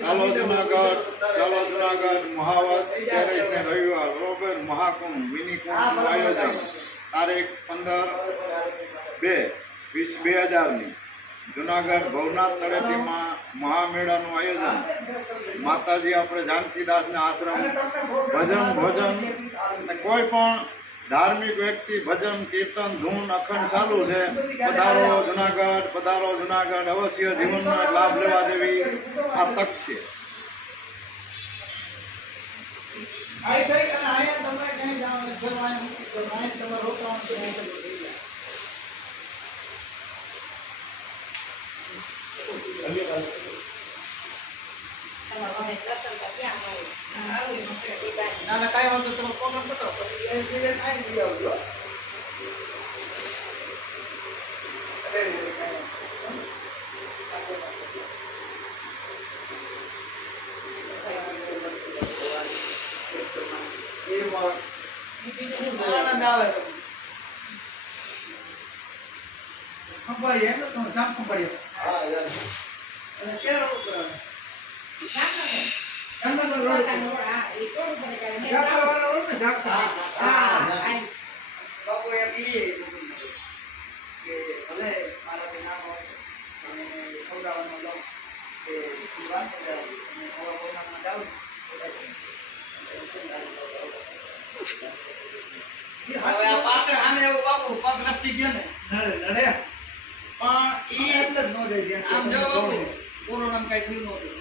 ચાલો જુનાગઢ મહાવત ટેરેસ ને રવિવાર બરોબર મહાકુંભ મિની કુંભનું આયોજન તારીખ 15/2/2020 જુનાગઢ ભવનાથ તળેટીમાં મહામેળાનું આયોજન માતાજી આપણે જાનકીદાસના આશ્રમ ભજન ભોજન અને કોઈ પણ ધાર્મિક વ્યક્તિ ભજન કીર્તન ધૂન અખંડ ચાલુ છે. પધારો જુનાગઢ અવશ્ય જીવનનો લાભ લેવા જેવી આ તક છે. ના કઈ વાંધો તમે પ્રોગ્રામ કરો પછી આવજો. આનંદ આવે ખંભાળી એમ તમે જામ ખંભાળી અને ક્યાં રોડ પર બાપુ એમ કે ભલે મારાથી ના હોય અને ખવડાવવાનો લક્ષ કે વાત હવા કોનામાં જાઉં હવે આ પાત્ર આમે એવું બાપુ પગ લપસી ગયો ને નડે પણ એ એટલે જ ન જાય આમ જો બાપુ કોરોનામાં કઈ થયું નહોતું.